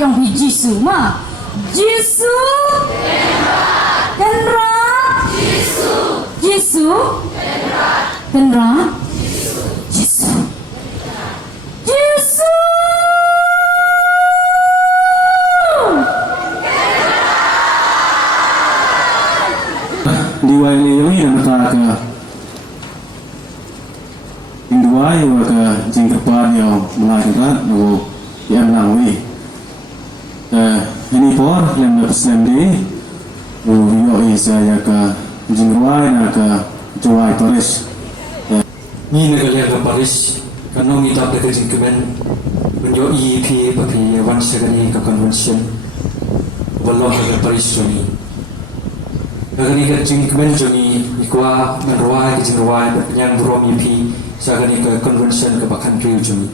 piang hi Jisu ma. Jisu Kendra Jisu Kendra Jisu Jisu Diwai ini nak ke Induai ke jingkapan yang melahirkan nu yang langwi. Ini por yang berselam di yo saya ke jingruai nak ke Juai Paris. Ni negara ke Paris karena kita berada jingkapan menjo EP pakai wan segani ke convention. Walau ke Paris ni. Kagani ke jingkapan ni ikwa meruai ke jingruai yang berom EP sagani ke convention ke country ni.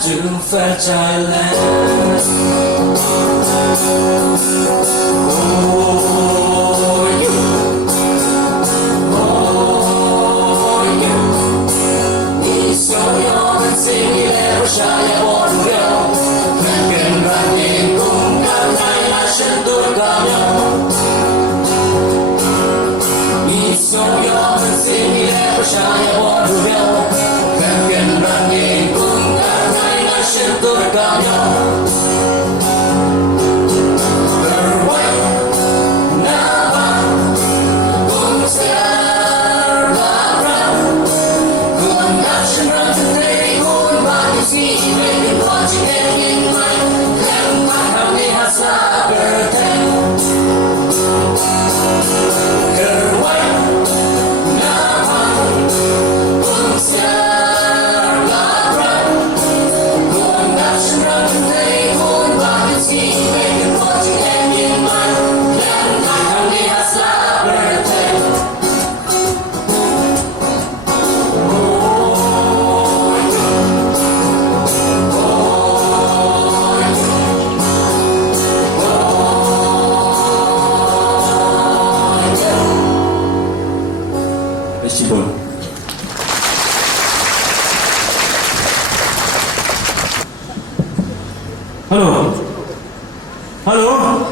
To fragile land. Oh, you. Ni so young and sing it, shy I want to go. Can running, boom, down, I should do it. Ni so young and sing it, shy I want to go. Can running, boom, down, I should do it. Halo, halo,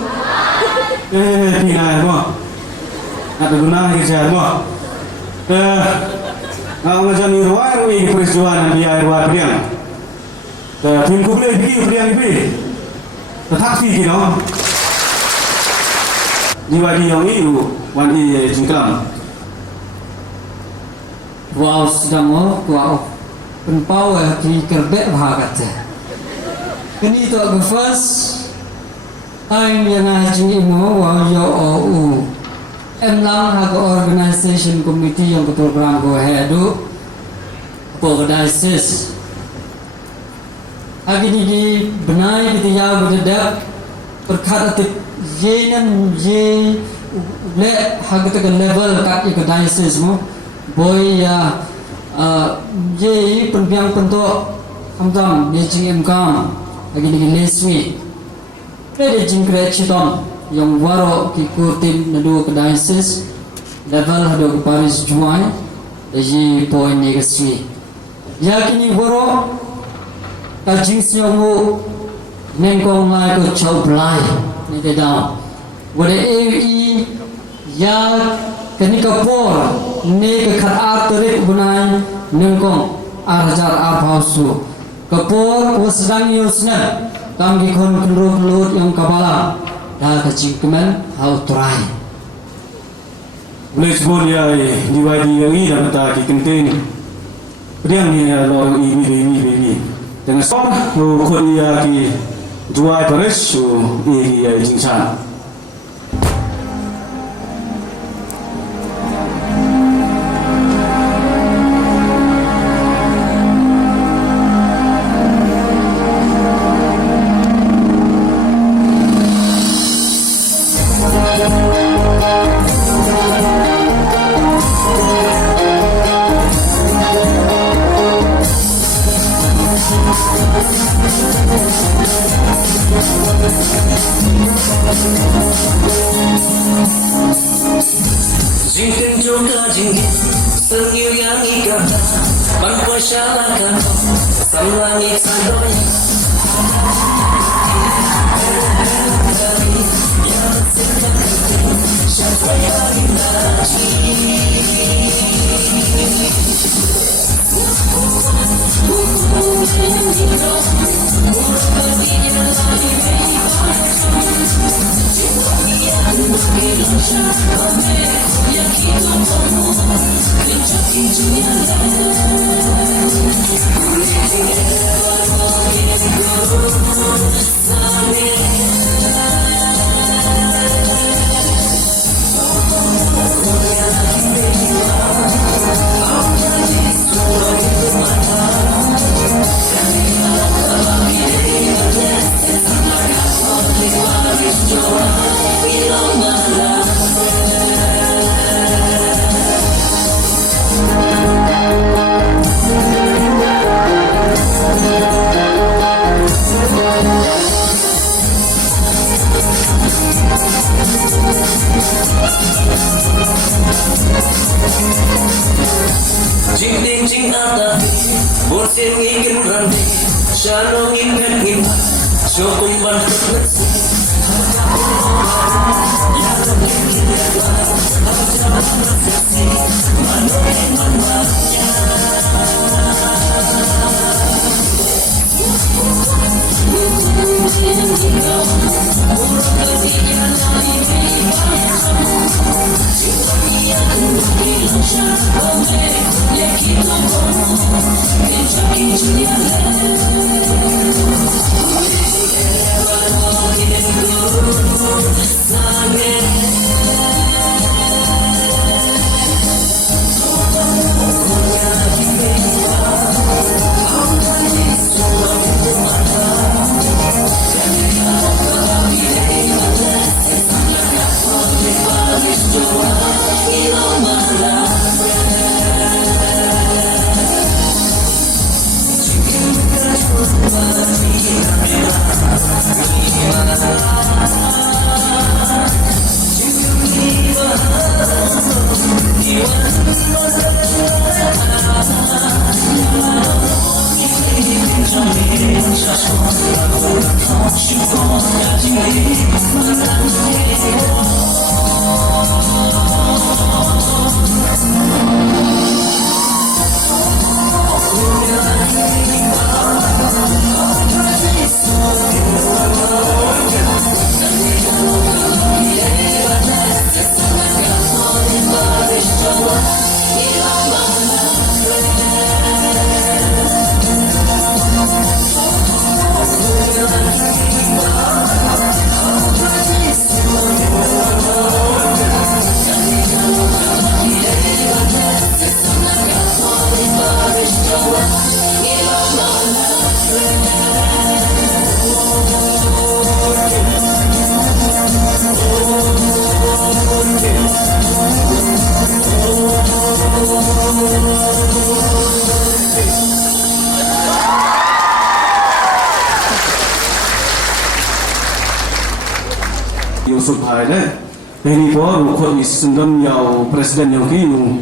tinggal semua. Ada guna kerja semua. Macam ni ruai peristiwa nanti air ruai periang. Tim kubli pergi periang pergi. Tetapi kita di wadi yang ini wadi jingkram. Wow sedang wow penpau di kerbet bahagat. Kini tu aku first time yang ngaji imo wow yo au emlang hago organisation committee yang program go headu organizes agi ni benai kita ya berdedap perkara jenan je le hago te level kat organizes mo boy ya Jadi penbiang bentuk Amdam Beijing Mkam lagi Leswi Pede jingkret Chiton yang waro kikutin nadu ke diocese level hado ke Paris Juai Deji poin negasi yakini waro kajing siyomu nengkong ngai ko chau blai ni te down wade e ya kenika por ne ke khat ar terik bunai nengkong arjar arpausu kapor wasdang yusna kami kon kelut yang kabala dah kecil kemen hau try boleh sebut ya jiwa di yang ini dapat tak kenting dia ni lo ini dengan sebab kau dia ki jual Paris ini ya jingsan Jingkin juga jingkin Sengiu yang ikat Bangkoi syalakan Sang langit sang doi Siapa yang lagi Jing ding jing ata Borsin ngigin ranti Shalong ngipet ngimpa Syokum bantuk nasi สุดท้ายเลยini pun rukun isendam yau presiden yang kini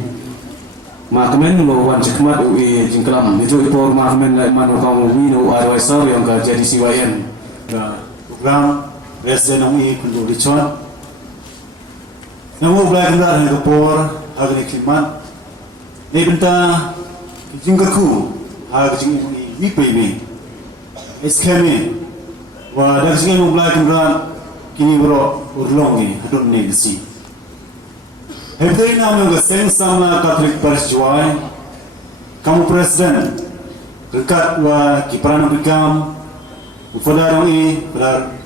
mahkamen lo wan cekmat ui jingkram itu pun mahkamen manu kamu wino advisor yang ke jadi CYN program presiden yang ini kunjung dicon yang mau belajar dari kepor harga klimat ini benda jingkaku harga jing ini WPB SKM wah dari sini mau belajar kini bro urlongi hadun ni desi. Hebdei namu ga seng sama Katolik Parish Juai kamu presiden dekat wa kiprana bikam ufadarong i lar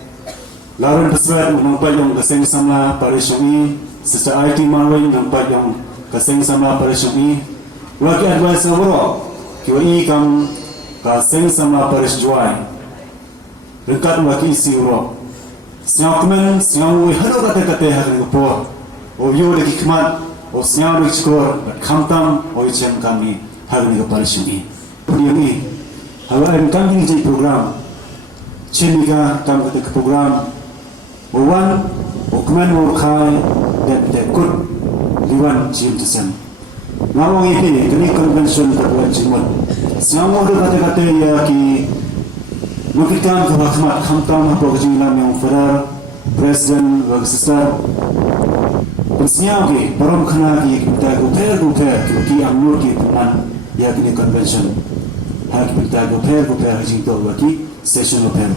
laron pesrat nampak yang ga seng sama Parish i secara IT maloi nampak yang ga seng sama Parish i wa ki advice bro ki wa i kam ga seng sama Parish Juai dekat wa ki isi bro Sengaja kemen, sengaja wihano kata-kata hari kepo, oyo lagi kemat, o sengaja lagi skor, kamtam, o jam kami hari keparis ini. Ini, hari kami jadi program, cemiga kami kata ke program, owan, o kemen o kai, dan dekut, liwan cium tesan. Nawang ini, kini konvensi terbuat ciuman. Sengaja kata-kata ya ki mungkin kehakimat kamtam apa kejilan yang federal presiden wagistar pensiun barom kena kita guter ki amnur ki penan ya kini convention hak kita guter hijau waki session guter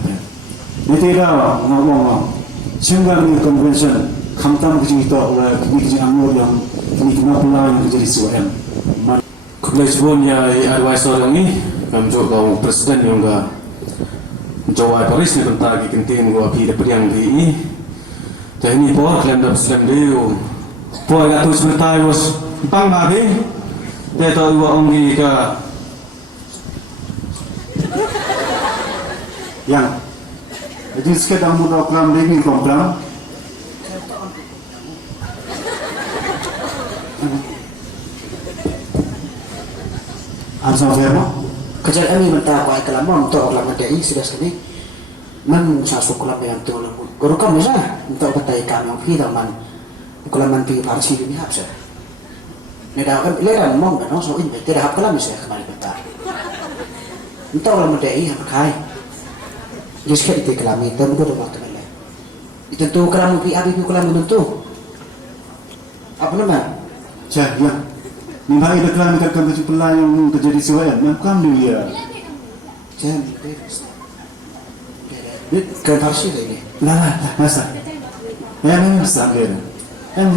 nanti dah ngomong cenggang ni convention kamtam kejing itu oleh kini amnur yang kini kena pula yang jadi COM college pun ya advisor yang ini kami juga presiden yang dah Jawa Paris ni bentagi kentin gua pi dapat yang di jadi ni por kalian dapat sedang dia por gatu sebentar was bang lagi dia tahu gua ongi ke yang jadi sekedar mudah program ini program Ansar Verma Kejadian ini mentah kau ikalah untuk orang Madai sudah sekali, man sasuk kulam yang tu orang guru kami sah untuk betai kami yang kita man kulam pi parsi ini habis. Neda kan leran mong kan, so ini tidak hab kulam sah kembali betah. Untuk orang Madai yang kai, jadi sekali itu kulam itu betul waktu mana. Itu tu kulam pi abi pi kulam itu tu apa nama? Cah ya. Nimbai deklan kan baju pelai yang terjadi siwan, macam dia. Jangan kan parsi lagi. Lah, masa. Masa dia.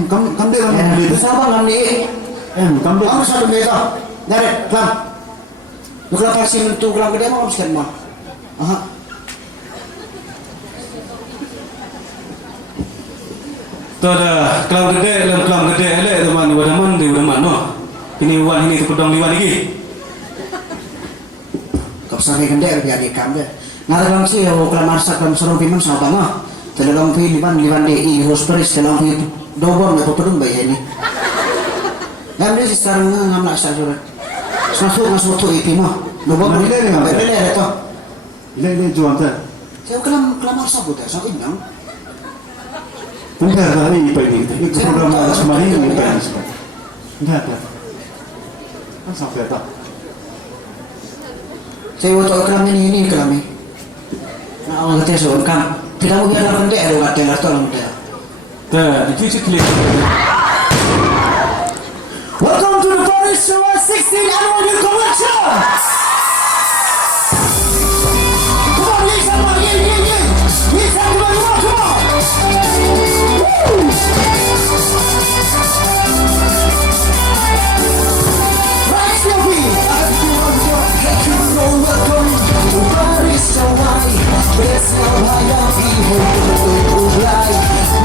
Kamu dia kan beli. Sama kami. Kamu dia. Aku satu mereka. Dari kelam. Bukan parsi untuk kelam gede mau sekian mah. Aha. tada kelam gede ele teman wadaman di wadaman no. Ini wan ini kepedong liwan lagi. Kapsari kendek biar dikam deh. Ngarang sih kalau marsak dalam seluruh piman sama mah. Dalam liwan di hospice dalam dobor nggak pedung bayi ini. Ngambil sih sekarang ngambil asal surat. Masuk tu itu mah. Dobor Mana dia ngambil? Beli itu. Ile jual tu. Saya kelam marsak buat saya ini yang. Enggak hari ini itu program semari ini enggak. Kan sampai tak. Saya buat kelam ini kelam ini. Nah orang kata soal kam. Tidak mau biar orang kendek ada kata lah tolong dia. Dah, itu klik. Welcome to the Paris Show 16 Annual Youth Convention. Come on, yes, come on, yeah. Yes, come on. Woo! Right, Sylvie. Welcome to Paris Show. There's no higher people who lie.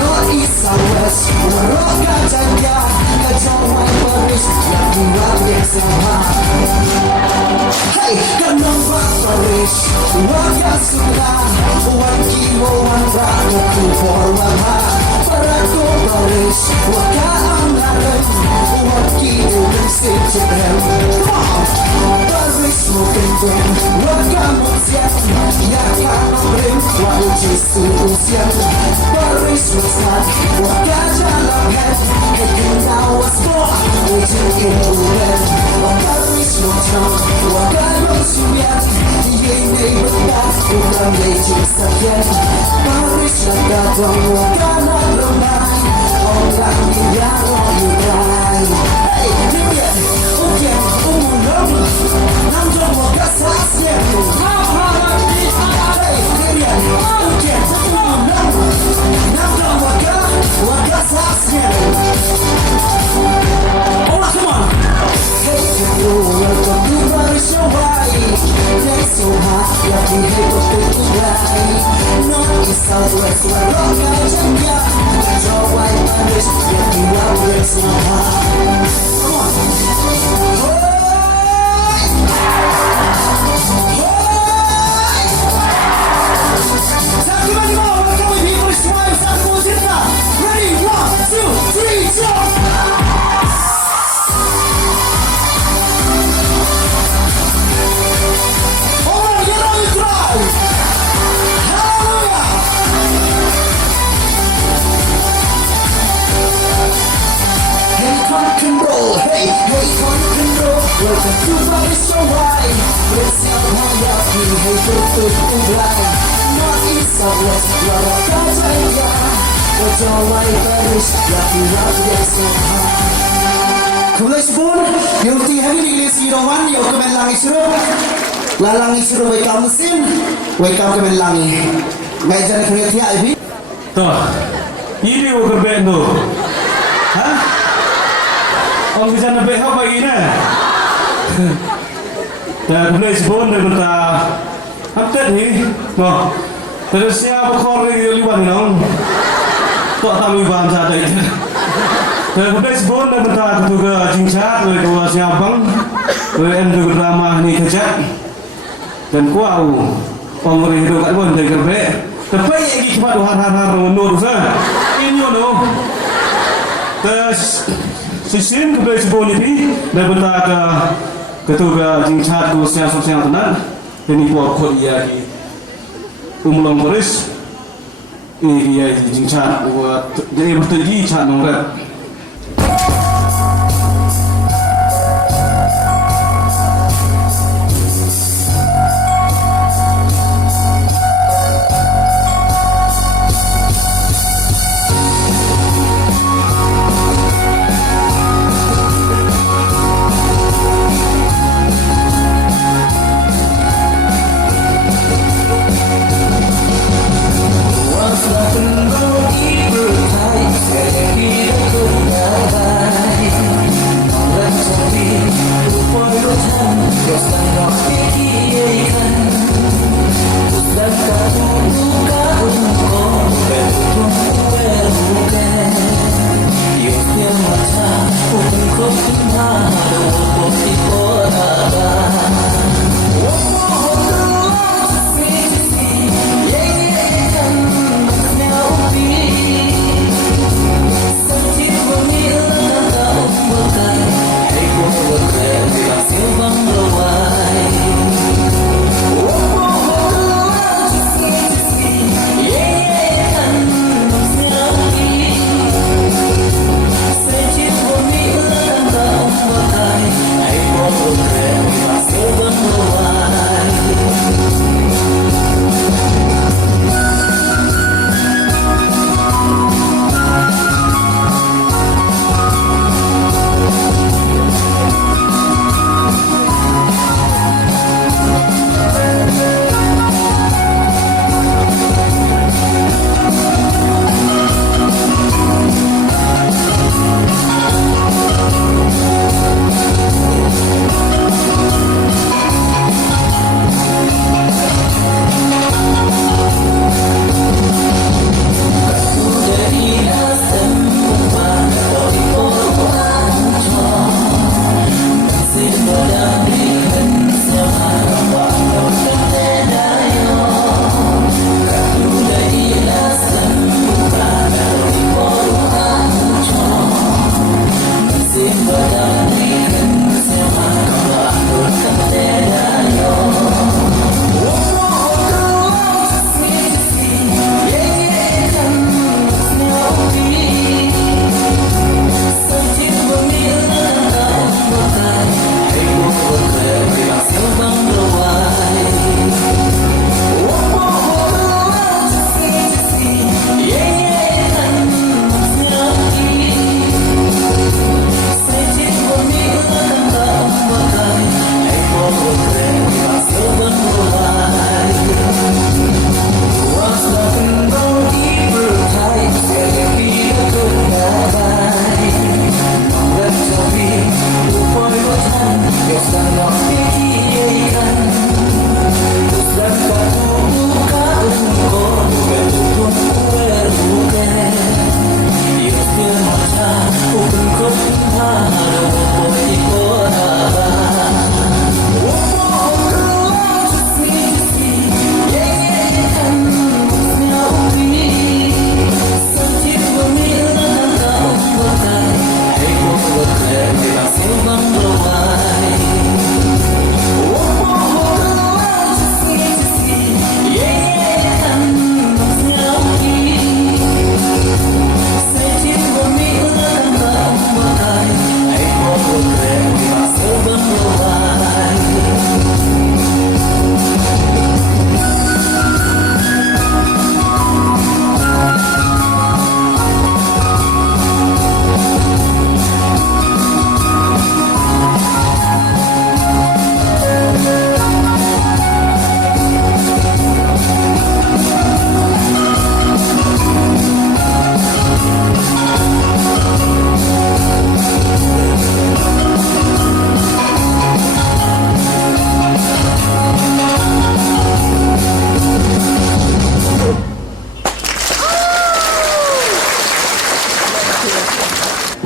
North, east, and west. Rock and Janga. Kacauan Paris yang tinggal bersama. Hey, kenapa Paris? Warga sudah waki wawan ku formaha. Paraku Paris, warga anggaran waki unsur cekrem. Paris mungkin pun warga musian. Ya kan beri wajib usian. Paris Paris Mustang Warga dalam head Kekendau sport Wajib kemudian Paris Mustang Warga bersulian Ini benar Bukan legend sekian Paris Nagabang Warga nagromai Orang yang romurai Hey, Vivian Ujian Umulong Namjong Warga Sasien Hey, Vivian Ujian Umulong Namjong Warga Sasien Alright, come on Hey, welcome to Paris, Hawaii They so hot, yeah, we hate what they do right North, east, south, west, where rock out and yeah Draw white Paris, yeah, we are way so hot Come on Ready, 1, 2, 3, jump! Hey, control, welcome to Paris, Hawaii. Let's have happy, hey, good, blind. North, east, south, west, Laura, Kajaya. What's your white Paris, happy, yes, so high. Kulay spoon, yung tihan ni Ilis Irawan, yung kumelangi siro. Lalangi siro, wake up mesin, wake up kumelangi. Ngayon dyan kaya tiya, Ibi. Tuh, ini wo kerbe tu. Hah? Orang bisa nabe hau bagi na. Dan mulai sebelum dari benda update ni, no. Terus siapa kor lagi liban ni nong. Tok tamu iban saja itu. Dan mulai sebelum dari benda ketuga jingcat, dari dua siapang, dari endo drama ni kerja. Dan kuau, orang hidup kat pun dari kerbe. Tapi lagi cuma har menurut saya. Ini no. Terus sistem kepada sebuah ini dan benda ketuga jingcat ku siapa tenan ini buat kod ia di umulong Paris ini ia di jingcat buat dia berterji cat nongret. Once nothing but evil tight,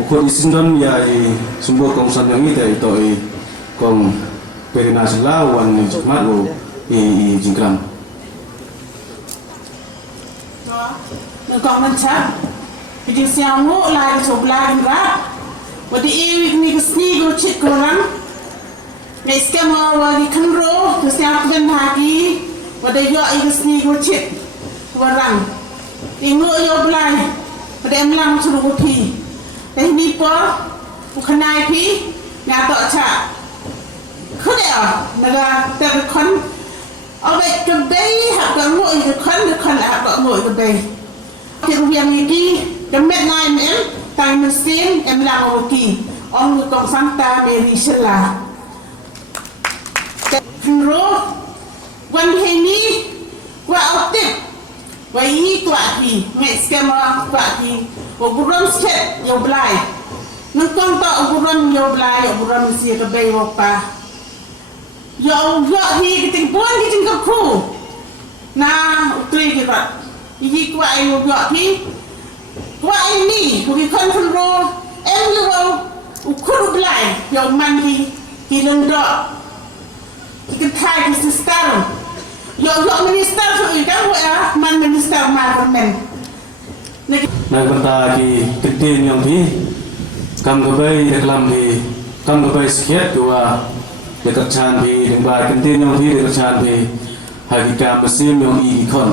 ukut isindon ya sumber kong sanjang ita itu kong perinasi lawan jikmat wo jingkram. Nâng con nâng chắc Vì điều xeo ngộ lại chụp lại ra Và đi yêu ni cái sni go chit go rắn Ngày skem và đi khăn rô Thứ xeo gần hà kì Và đi gọi cái sni go chit Và rắn Đi ngộ yêu lại Và đem lăng cho đồ phì Để ni bó Và khăn ai phì Nhà tọa trả Khứ đẻo Naga Tại cái khăn Ở vậy cái bê Hạp cả ngội cái khăn là hạp cả ngội cái bê Thì công việc này đi cái mẹ này em tay mình xem em làm một kỳ ông người cộng sản ta Mary sẽ là rồi quan hệ ní qua ốc tiếp và ý quả thì mẹ scammer quả thì ở buồn chết nhiều lại nâng con tao ở buồn nhiều lại ở buồn gì cái bê bọc pa giờ thì cái tình buồn cái tình cực khổ na tùy cái vật ý quả yêu giờ thìว่าไอ้นี่กูมีคนคนรอเอ็มยูเอาคุณรู้ไหมยอมมันที่เรื่องดอกที่กันไทยที่สตาร์ยอมมินิสเตอร์สุดอีกแล้วว่ามันมินิสเตอร์มาคนเป็นในบรรดาที่ติดเตียนอย่างที่กำกับไปเด็กลำที่กำกับไปสเก็ตตัวเด็กกระชานที่ถึงบ่ายติดเตียนอย่างที่เด็กกระชานที่หายการมาเสียมอย่างอีกคน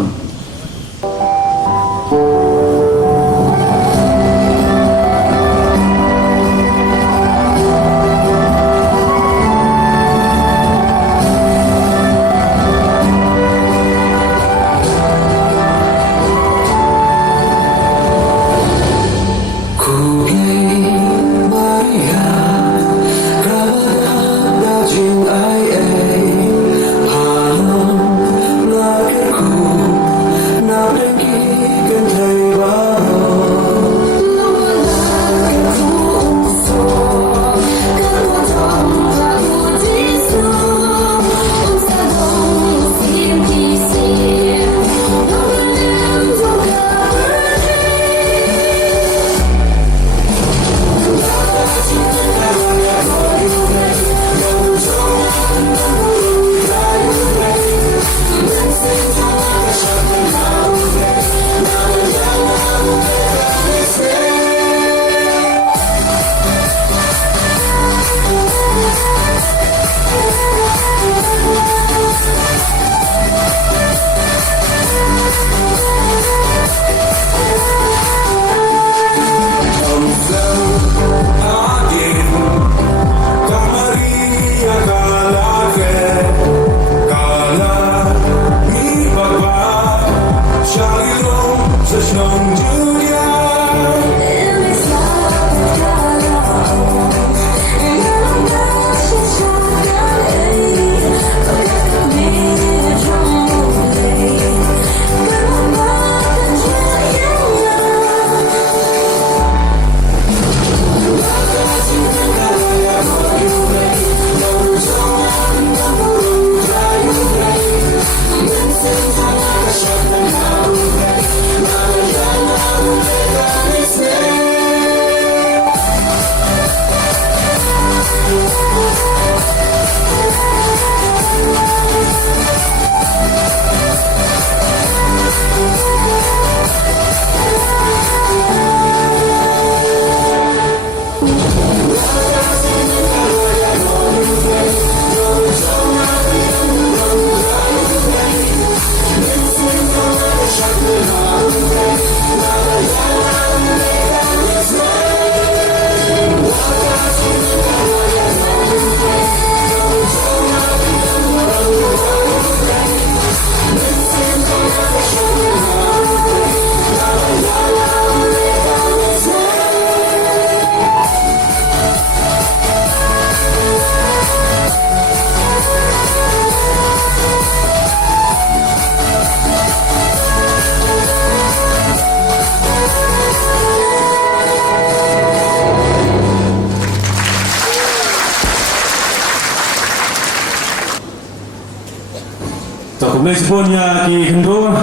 Kemudian sebenarnya ki kendor,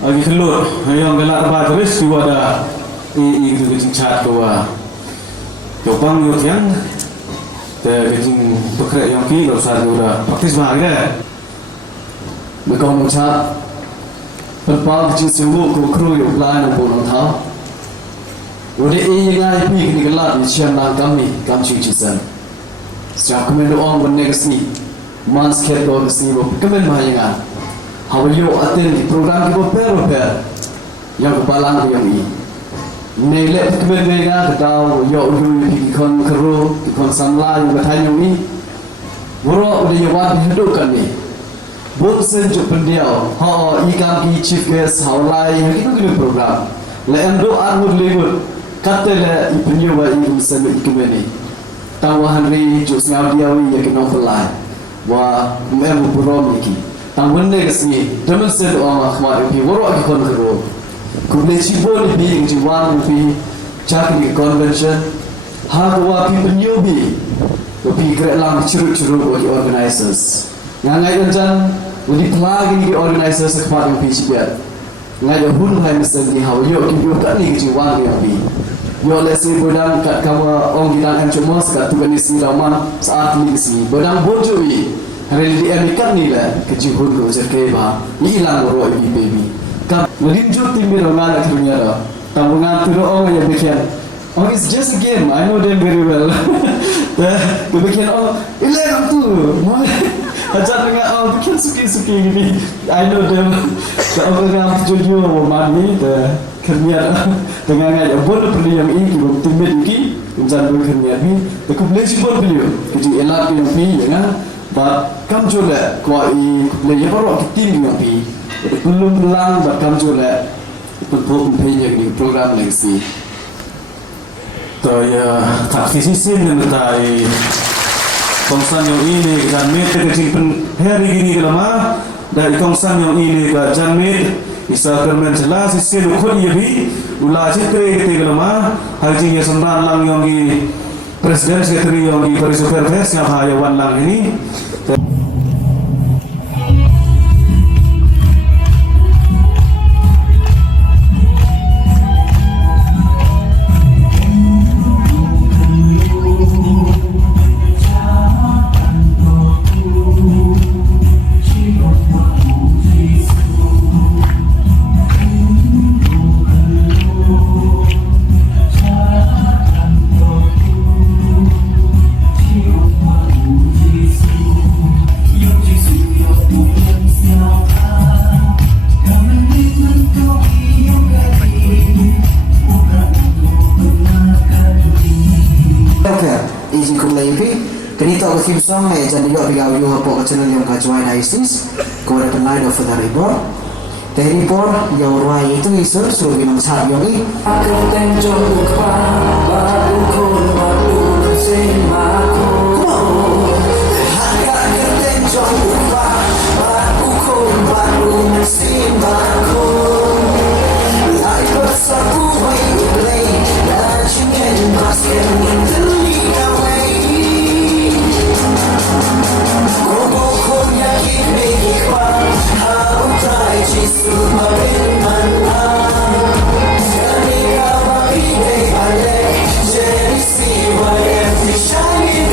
ki kelut, yang galak apa terus diwada, itu kecing cat tua. Jopang yo tiang te kejing bekerja yang ki lo sar udah praktis bahaya Mereka mengucap Berpal kecil semua ku kru yuk lain yang pun tahu Udah ini ngai pi kini gelat ni siam lang kami kamci cisan Sejak kemen doang benda kesini Mans ket doang kesini bo kemen bahayangan Hawa yuk aten di program ki bo per Yang kepalang ku yang ini Nelek kemen mereka ketau yuk ulu pi kon kru kon samla yang bertanya ini Buruk udah yawan dihidupkan ni Buat senjuk pendiau, ikan ki chief guest, lai itu program. Leandro armud lebur, kata le pendiau wa ibu senu ikmeni. Tawahan ri jus ngau diawi ya kena pelai. Wa memu burom iki. Tang wende kesini, demen sed orang akhwat iki woro ki kon kero. Kule cibol bi jiwan bi cak di convention. Ha wa pi pendiau bi. Tapi kira lang curut-curut bagi organizers. Ngangai dan udi pelagi ni organizer sekepat yang pici biar ngai hun hai mesen di hawa yo ki yo kan ni ki wang yang pi yo lesi bodang kat kamu ong gilang cuma kat tu kan isi laman saat ni si bodang bojui hari di amikan ni lah ki hun ko jerke ba hilang ro ibi baby kan rinju timir orang nak dunia dah tanggungan tu ong yang bikin oh it's just a game I know them very well dia bikin ilang tu Ajar dengan bikin suki-suki gini. I know them. Kalau orang jujur mani, kerja dengan aja. Boleh perlu yang ini, belum timid ini, jangan boleh kerja ini. Tapi boleh sih boleh beliau. Jadi elat yang ini, ya. But kamu juga kuai boleh baru tim yang ini. Belum lang, but kamu juga perlu punya ini program lagi sih. To ya tak fisisin yang betai. Kongsan yang ini janmit kecil pen hari gini kelama dari kongsan yang ini ke janmit bisa kermen jelas isi lukut ia bi ulah cipre kita kelama haji yang sembilan lang yang di presiden sekretari yang di Paris Superfest yang hayawan lang ini Kenito ke Kimsong ay dyan nilo bigaw yung po kacunod yung kajuay na ISIS kung ada penlain of the report the report yung ruay itu isur suruh binang sahab yung aku tenjong lupa baru kun baru semaku aku tenjong lupa baru kun baru semaku lai bersaku baik lay dan cinta masih menteri away Shining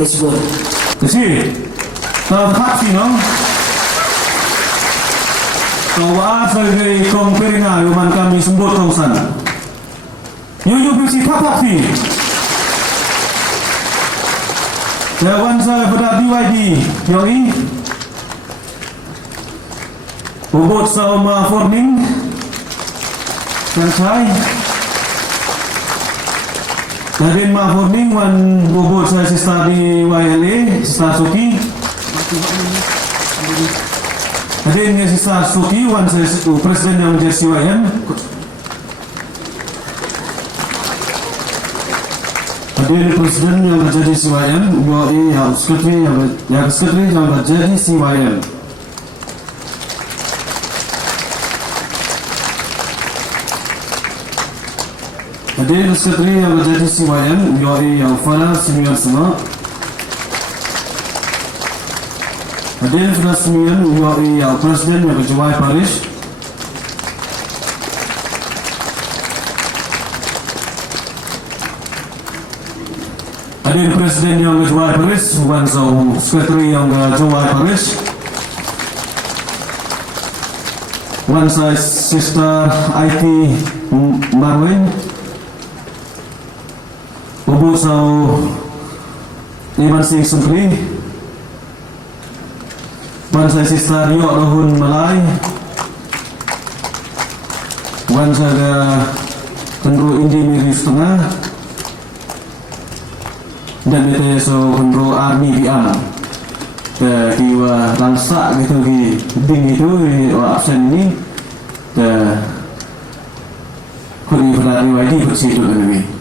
Lisbon. Kasi, terhati no. Tawa sebagai kong peringa yuman kami sembut kong sana. Yuyu bisi papati. Jawaban saya pada DYD Yoi Bobot sama Forning Dan saya Nadin Ma Forning Wan bobot saya sista di YLA Sista Suki Nadin sista Suki Wan saya presiden yang menjadi CYM Hadir presiden yang menjadi CYM, UAE yang sekretari yang menjadi CYM. Hadir sekretari yang menjadi CYM, UAE yang Fala senior semua. Hadir Fala senior UAE yang presiden yang berjawab Paris. Hadir presiden yang berjawab Paris, Wan Zhou sekretari yang berjawab Paris. Wan Sai sister IT Marwin. Bobot Zhou Iman Singh Sempri. Wan Sai sister Yok Rohun Malai. Wan Sai Kendro Indi Miri Setengah. Dan itu so Kendro Army Biam kiwa langsa gitu di ding itu absen ini kuni pada riwayat bersitu lagi.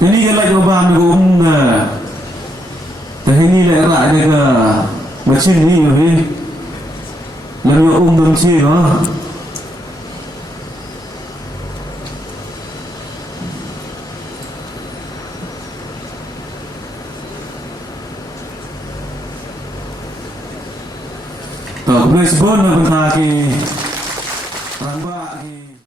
Ini kalau coba menggum ini lerak dia ke macam ni lalu mengci tak boleh sebut nak kaki rambak